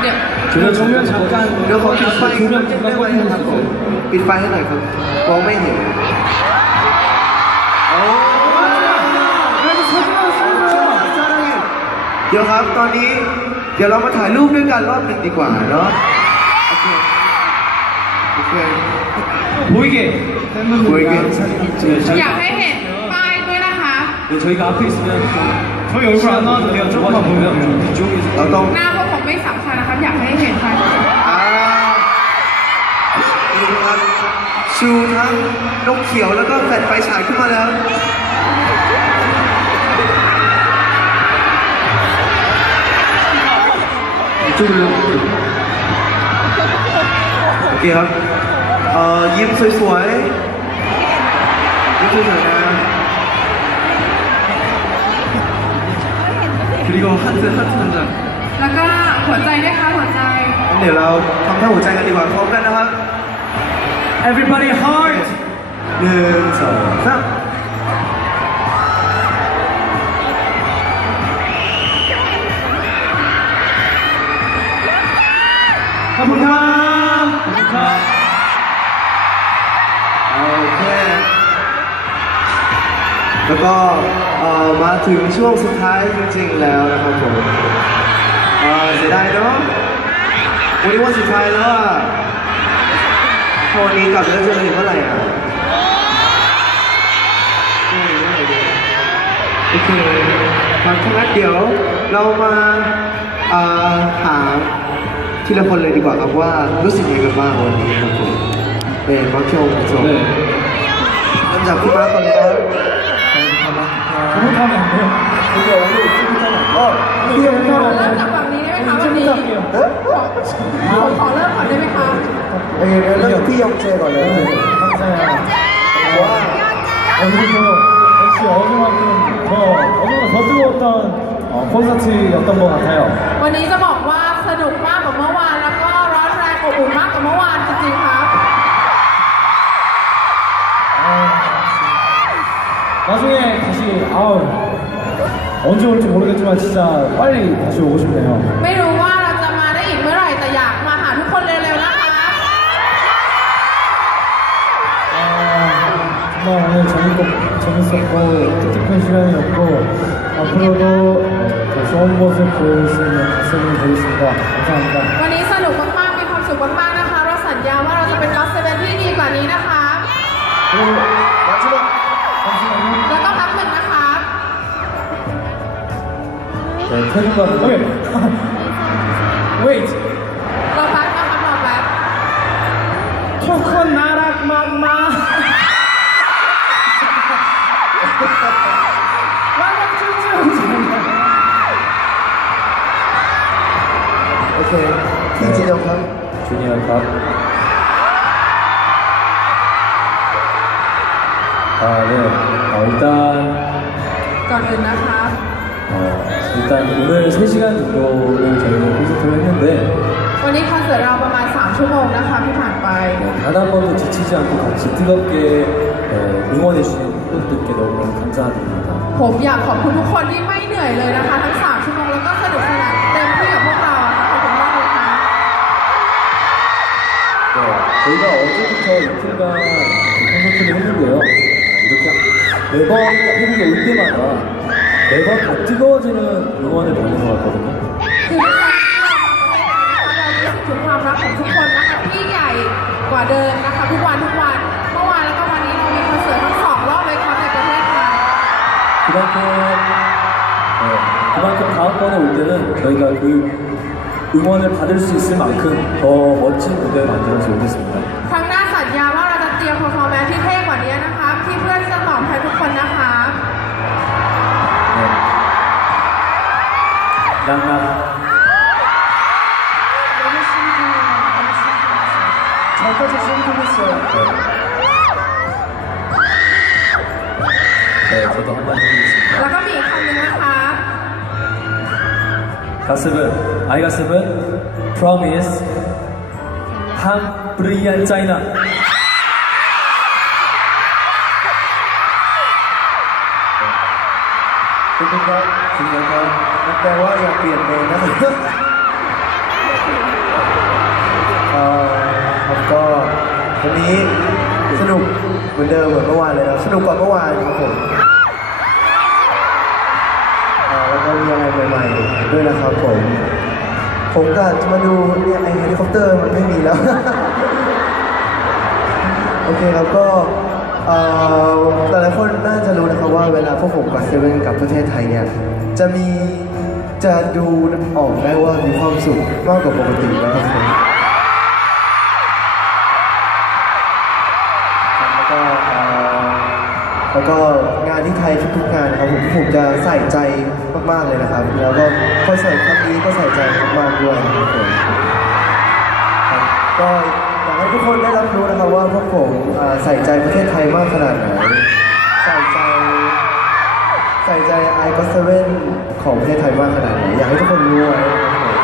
เดี๋ยว 조명 정면 잠깐 เดี๋ยวขอปิดไฟ 조명 ได้ 잠깐 ไหมครับผม 꺼주세요 ปิดไฟให้หน่อยครับมองไม่เห็นโอ้ 그래도 사진만 찍어요 เดี๋ยวครับตอนนี้ เดี๋ยวเรามาถ่ายรูปด้วยกันรอบหนึ่งดีกว่าเนาะโอเคโอเค 보이게 팬분들이랑 사진 찍어요 อยากให้เห็นป้ายด้วยนะคะ 네, 저희가 앞에 있으면 좀 저희 얼굴 안 나와도 돼요 조금만 보면 뒤쪽에서 เราต้อง หน้าพ อยากให้เห็นป้าย อ่าดูครับชูทั้งนกเขียวแล้วก็แฟลชไฟฉายขึ้นมาแล้ว 이쪽으로 โอเคครับ เอ่อ ยิ้มสวยๆ ยิ้มสวยๆนะ 그리고 하트 하트 한 장. แล้วก็หัวใจด้วยค่ะหัวใจงั้นเดี๋ยวเราทำท่าหัวใจกันดีกว่าพร้อมกันนะครับ Everybody heart. หนึ่งสองสามขอบคุณครับขอบคุณครับโอเคแล้วก็เอ่อมาถึงช่วงสุดท้ายจริงๆแล้วนะครับผมเเสียดายเนาะวันนี้วันสุดท้ายแล้วอะวันนี้กลับแล้วจะเหลือเท่าไหร่อะโอเคครับถ้างั้นเดี๋ยวเรามาหาทีละคนเลยดีกว่าครับว่ารู้สึกยังไงกันบ้างวันนี้ครับผมเป็นบอสโชว์จบเริ่มจากพี่มาร์คอนเลยครับคุณผู้ชมคุณผู้ชมคุณผู้ชมก็เรียนเท่าไหร่หมคะวันนี้ ขอขอเริ่มก่อนได้ไหมคะ 예, rel레 피영재 걸려. 감사해요. 와, 오늘도 역시 어제만큼 더 어제보다 더 뜨거웠던 어, 콘서트였던 것 같아요. วันนี้จะบอกว่าสนุกมากกว่าเมื่อวาน แล้วก็ร้อนแรงอบอุ่นมากกว่าเมื่อวานจริงๆครับ 나중에 다시 아우 언제 올지 모르겠지만 진짜 빨리 다시 오고 싶네요. ไม่รู้ว่าเราจะมาได้อีกเมื่อไหร่แต่อยากมาหาทุกคนเร็วๆนะคะ 아, 정말 오늘 재밌고, 재밌었고 뜻깊은 시간이었고 앞으로도 더 좋은 모습 보여줄 수 있는 가수님 되겠습니다. 감사합니다. วันนี้สนุกมากๆ มีความสุขมากๆ นะคะ เราสัญญาว่าเราจะเป็นกัสเซเว่นที่ดีกว่านี้นะคะ 그리고 마지막 네, 태국과 오케이. 웨이트. เราพักนะคะรอแป๊บ 토큰 나락 막마. 나락 쭈쭈. 오케이. 이진영 감. 주니어 컵. 아, 네. 어, 일단 ก่อนอื่นนะคะ 어, 일단 오늘 3시간 정도를 저희가 콘서트를 했는데 วันนี้คอนเสิร์ตเราประมาณ 3 ชั่วโมงนะคะที่ผ่านไป 단 한 번도 지치지 않고 같이 뜨겁게 어, 응원해주신 팬분들께 너무너무 감사드립니다. ผมอยากขอบคุณทุกคนที่ไม่เหนื่อยเลยนะคะ ทั้ง 3 ชั่วโมงแล้วก็สนุกสนานเต็มที่กับพวกเราอะค่ะขอบคุณมากเลยค่ะ 네, 저희가 어제부터 이틀간 콘서트를 했는데요. 이렇게 매번 태국에 올 때마다 매번 더 뜨거워지는 응원을 받는 것 같거든요. คือทุกครั้งที่เรามาประเทศไทยนะคะเรารู้สึกถึงความรักของทุกคนนะคะที่ใหญ่กว่าเดิมนะคะทุกวันทุกวัน เมื่อวานแล้วก็วันนี้เรามีคอนเสิร์ตทั้งสองรอบเลยครับในประเทศไทย 그만큼 네, 그만큼 다음번에 올 때는 저희가 그 응원을 받을 수 있을 만큼 더 멋진 무대를 만들어서 오겠습니다. ครั้ 랑랑 저까지 신고했어요. 네, 저도 한번 해보겠습니다. แล้วก็มีอีกคำหนึ่งนะคะ 가습은 아이 가습은 promise 함 브리안 짜이나 นะครับสีนะคนั่นแปลว่าอยากเปลี่ยนเลยนะครับครับก็วันนี้สนุกเหมือนเดิมเหมือนเมื่อวานเลยนะสนุกกว่าเมื่อวานครับผมแล้วก็มีอะไรใหม่ๆด้วยนะครับผม ผมก็จะมาดูเนี่ยไอเฮลิคอปเตอร์มันไม่มีแล้ว โอเคแล้วก็ เอ่อหลายคนน่าจะรู้นะครับว่าเวลาพวกผมกับเซเว่นกับประเทศไทยเนี่ยจะมีจะดูออกได้ว่ามีความสุขมากกว่าปกตินะครับผมแล้วก็เอ่อแล้วก็งานที่ไทยทุกๆงานนะครับผมผมจะใส่ใจมากๆเลยนะครับ แล้วก็คอนเสิร์ตครั้งนี้ก็ใส่ใจมากๆด้วยนะครับผมครับก็ ทุกคนได้รับรู้นะครับว่าพวกผมใส่ใจประเทศไทยมากขนาดไหน ใส่ใจ ใส่ใจไอคอนเซเว่นของประเทศไทยมากขนาดไหน อยากให้ทุกคนรู้ไว้นะครับผม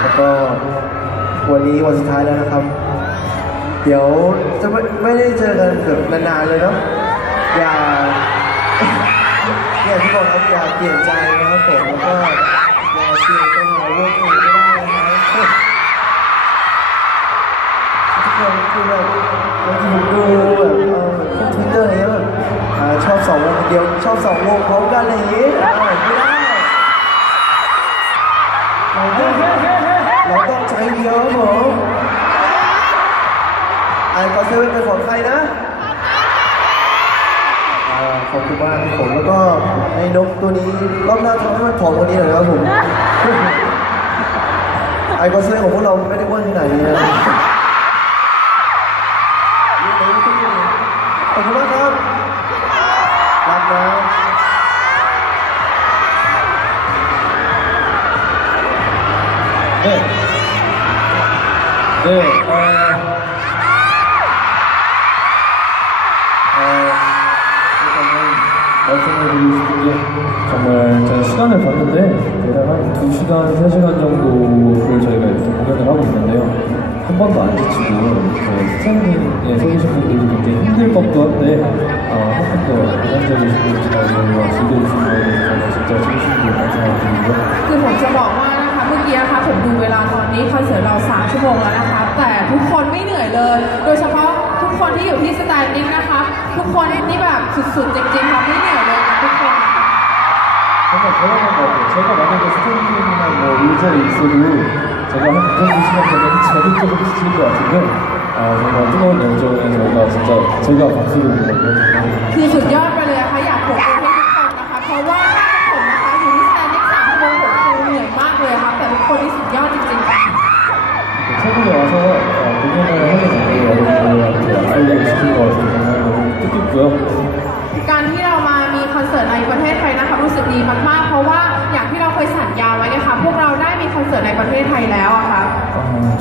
แล้วก็วันนี้วันสุดท้ายแล้วนะครับ เดี๋ยวจะไม่ไม่ได้เจอกันแบบนานๆเลยเนาะอย่าอย่างที่บอกครับอย่าเปลี่ยนใจนะครับผมแล้วก็ อย่าเปลี่ยนไปหาเรื่องอื่นก็ได้นะครับทุกคนคือแบบบางทีผมดูแบบเออพวกทวิตเตอร์อะไรเงี้ยแบบอ่าชอบสองวงคนเดียวชอบสองวงพร้อมกันอะไรอย่างงี้อ่าไม่ได้เราต้องเราต้องใจเดียวครับผมไอ้คอนเสิร์ตเป็นของใครนะ อ่าขอบคุณมากครับผมแล้วก็ไอ้นกตัวนี้รอบหน้าทำให้มันผอมกว่านี้หน่อยนะครับผม ไอ้คอนเสิร์ตของพวกเราไม่ได้อ้วนขนาดนี้นะขอบคุณมากครับรักนะ 네. 네. 어, 어, 일단은 말씀드리고 싶은 게 정말 제가 시간을 봤는데 대략 한 2시간, 3시간 정도를 저희가 이렇게 공연을 하고 있는데요. 한 번도 안 지치고 그 스탠딩에 서 계신 분들도 굉장히 힘들 법도 한데 어, 한 번도 인간적이시고 잘 저희와 즐겨주신 거에 대해서 진짜 진심으로 감사드리고요. คือผมจะบอกว่านะคะเมื่อกี้นะคะผมดูเวลาตอนนี้คอนเสิร์ตเรา 3 ชั่วโมงแล้วนะคะ แต่ทุกคนไม่เหนื่อยเลย โดยเฉพาะทุกคนที่อยู่ที่สไตล์นิ่งนะคะ ทุกคนนี่แบบสุดๆจริงๆค่ะไม่เหนื่อยเลยนะทุกคนนะคะ น 정말 대단한 것 같아요. 제가 만약에 스탠딩이나 뭐 의자에 있어도 제가 한 2시간 되면 저도 조금 지칠 것 같은데 아, 정말 뜨거운 열정에 저희가 진짜 제가 박수를 보거든요. คือสุดยอดไปเลยนะ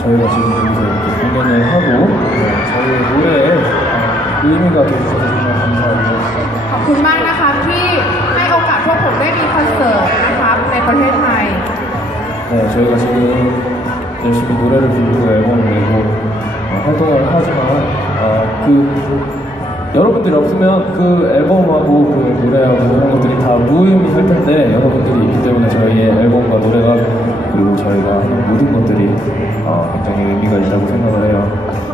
저희가 지금 여기서 이렇게 공연을 하고 네, 저희 노래에 어, 의미가 돼주셔서 정말 감사하고요. ขอบคุณมากนะคะที่ให้โอกาสพวกผมได้มีคอนเสิร์ตนะคะในประเทศไทย 네, 저희가 지금 열심히 노래를 부르고 앨범을 내고 어, 활동을 하지만 아, 그 여러분들이 없으면 그 앨범하고 그 노래하고 이런 것들이 다 무의미 할 텐데 여러분들이 있기 때문에 저희의 앨범과 노래가 그리고 저희가 하는 모든 것들이 어, 굉장히 의미가 있다고 생각을 해요.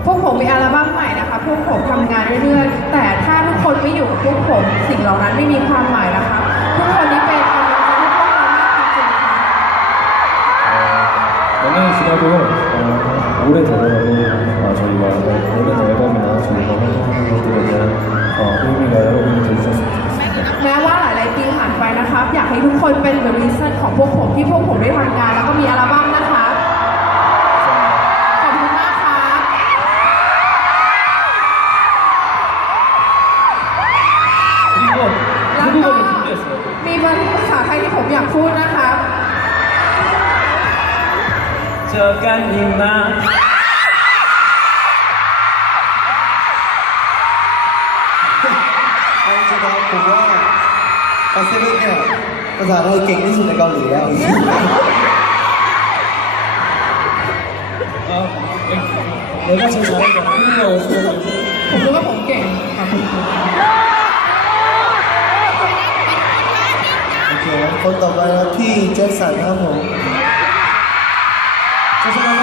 พวกผมมีอัลบั้มใหม่นะคะ พวกผมทำงานเรื่อยๆ แต่ถ้าทุกคนไม่อยู่กับพวกผม สิ่งเหล่านั้นไม่มีความหมายนะคะ ทุกคนนี้ 몇 년이 지나도 어, 오래 되더라도 어, 저희가 오랜 앨범이나 저희가 활동하는 것들에 대한 어, 의미가 여러분이 돼주셨으면 좋겠습니다. แม้ว่าหลายๆปีผ่านไปนะครับ อยากให้ทุกคนเป็น the reason ของพวกผมที่พวกผมได้ทำงาน แล้วก็มีอัลบั้มนะคะ ะ จอกันอาจริงๆนะผมว่าปาเซมิกเนี่ยภาษาไทยเก่งที่สุดในเกาหลีแล้วเดี๋ยวก็ชนะกันที่เราผมรู้ว่าผมเก่งค่ะโอเคคนต่อไปครับพี่แจ็คสันครับผม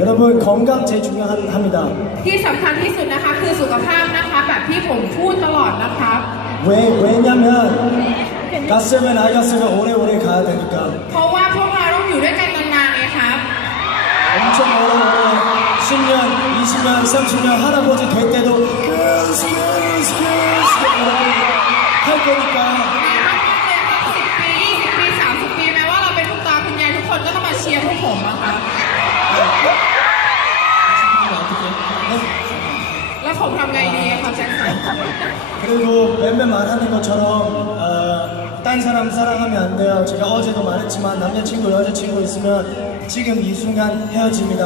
여러분 건강 제일 중요합니다. ที่สำคัญที่สุดนะคะคือสุขภาพนะคะ แบบที่ผมพูดตลอดนะคะ 왜 왜냐면 갔으면 아갔으면 오래오래 가야 되니까 เพราะว่าพวกเราต้องอยู่ด้วยกันนานๆไงครับ 엄청 오래오래 10년, 20년, 30년 할아버지 될 때도 스스 스스 할 거니까 สิบปียี่สิบปีสามสิบปีแม้ว่าเราเป็นคุณตาคุณยายทุกคนก็ต้องมาเชียร์พวกผมอะค่ะ แล้วผมทำไงดีอะครับแจ็คสัน 그리고 맨날 말하는 것처럼 어, 딴 사람 사랑하면 안 돼요. 제가 어제도 말했지만 남자친구 여자친구 있으면 지금 이 순간 헤어집니다.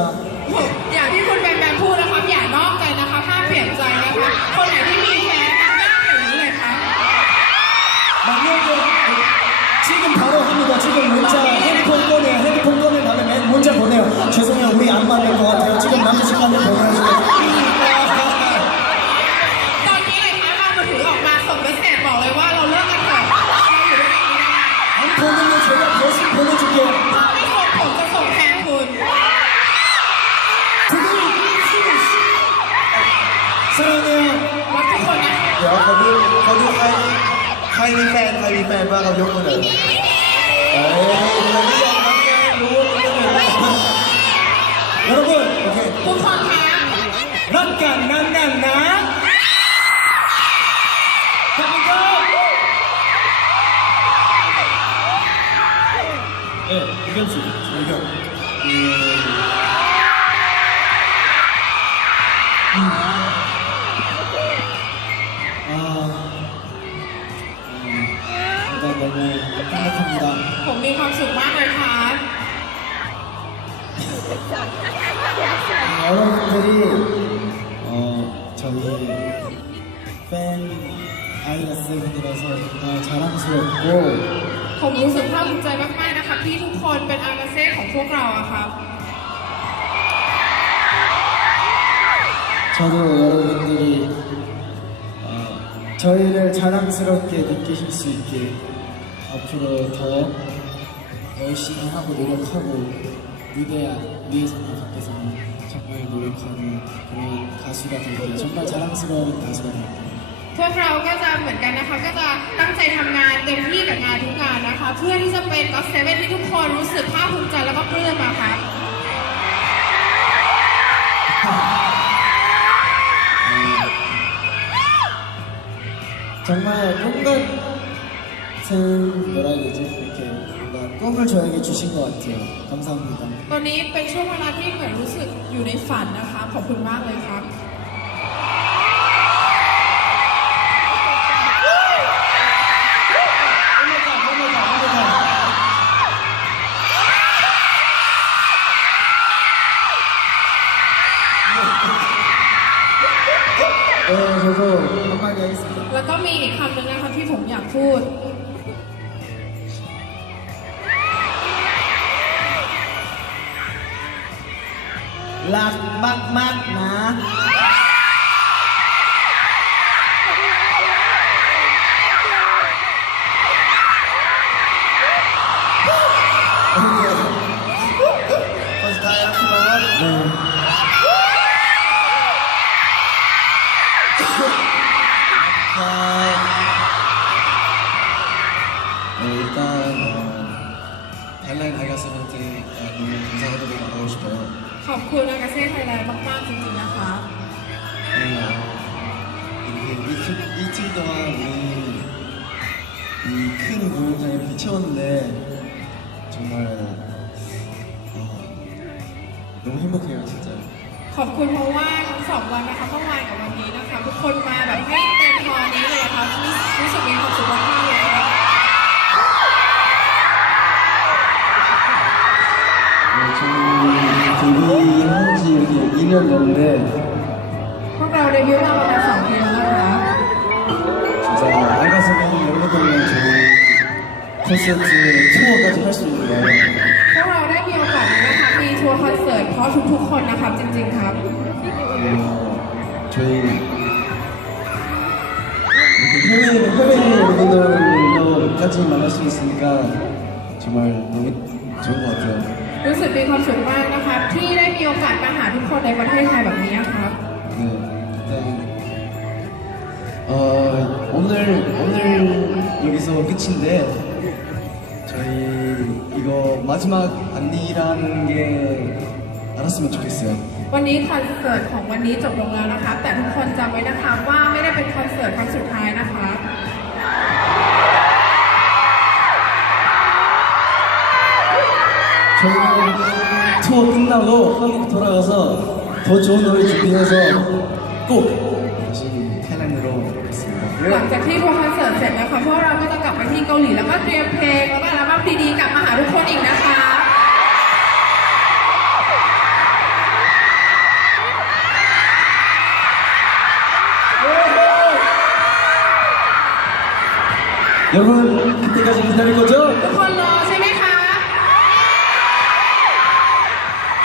เขาดูใครใครมีแฟนใครมีแฟนบ้างครัยกมือหน่อยเฮ้ยเราไม่ยอมรับเนะรู้ว่าเป็นไงนล้ทุกคนโอเคทุกคนคะรักกันนั้นกันนะขอบคุณครับเอ้ยรื่องสุดเรื่องอื 여러분들이 어, 저희 팬 아이라스 분들에서 정말 자랑스럽고 ผมรู้สึกภาคภูมิใจมากๆนะคะที่ทุกคนเป็นอากาเซ่ของพวกเราอะครับ 저도 여러분들이 어, 저희를 자랑스럽게 느끼실 수 있게 앞으로 더 열심히 하고 노력하고 무대 위에서나 밖에서나 정말 노력하는 그런 가수가 되길 정말 자랑스러운 가수가 될게요. พวกเราก็จะเหมือนกันนะคะ ก็จะตั้งใจทำงานเต็มที่กับงานทุกงานนะคะ เพื่อที่จะเป็นก็เซเว่นที่ทุกคนรู้สึกภาคภูมิใจแล้วก็ปลื้มอะค่ะ 정말 꿈 같은 뭐라 해야 되지? 이렇게 뭔가 꿈을 저에게 주신 것 같아요. 감사합니다. ตอนนี้เป็นช่วงเวลาที่เหมือนรู้สึกอยู่ในฝันนะคะ ขอบคุณมากเลยครับ 네, 저도 한마디 하겠습니다. แล้วก็มีอีกคำหนึ่งนะคะที่ผมอยากพูด รักมากๆนะ ขอบคุณอากาเซ่ไทยแลนด์มากๆจริงๆนะคะ 네, 이렇게 이틀, 이틀 동안 우리 이 큰 공연장에 비춰왔는데 정말 어, 너무 행복해요, 진짜. ขอบคุณเพราะว่าทั้งสองวันนะคะเมื่อวานกับวันนี้นะคะ ทุกคนมาแบบให้เต็มพอนี้เลยค่ะรู้รู้สึกมีควา ไง เดบิวต์มาประมาณ2ปีแล้วนะคะ 진짜 알가스는 여러분 덕분에 저희 콘서트 투어까지 할 수 있는 거예요. พวกเราได้มีโอกาสนี้นะคะมีทัวร์คอนเสิร์ตเพราะทุกๆคนนะครับจริงๆครับ 어, 저희 이렇게 해외 해외 여러분들로까지 만날 수 있으니까 정말 너무 좋은 것 같아요. รู้สึกมีความสุขมากนะครับ ที่ได้มีโอกาสมาหาทุกคนในประเทศไทยแบบนี้ครับ 어, 오늘 오늘 여기서 끝인데 저희 이거 마지막 아니라는 게 알았으면 좋겠어요. วันนี้คอนเสิร์ตของวันนี้จบลงแล้วนะครับ แต่ทุกคนจำไว้นะคะว่าไม่ได้เป็นคอนเสิร์ตครั้งสุดท้ายนะคะ 저희는 투어 끝나고 한국 돌아가서 더 좋은 노래 준비해서 꼭 다시 타일랜드로 가겠습니다. หลังจากที่ทัวร์คอนเสิร์ตเสร็จนะคะพวกเราก็จะกลับไปที่เกาหลีแล้วก็เตรียมเพลงแล้วก็อัลบั้มดีๆกลับมาหาทุกคนอีกนะคะ 여러분 그때까지 기다릴 거죠? ทุกคนรอใช่ไหมคะ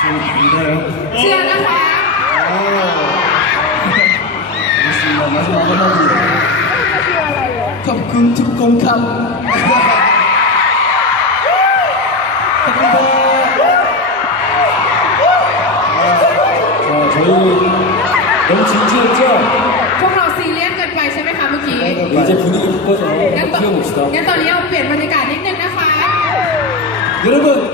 저는 믿어요. เชื่อนะคะ 알겠습니다. 마지막 한마디. 컵군 특공캅. 감사합니다. 자, 저희 너무 진지했죠? พวกเราซีเรียสเกินไปใช่ไหมคะเมื่อกี้ 이제 분위기 바꿔서 งั้นตอน 뛰어봅시다. งั้นตอนนี้เราเปลี่ยนบรรยากาศนิดนึงนะคะ 여러분, 소리 질러!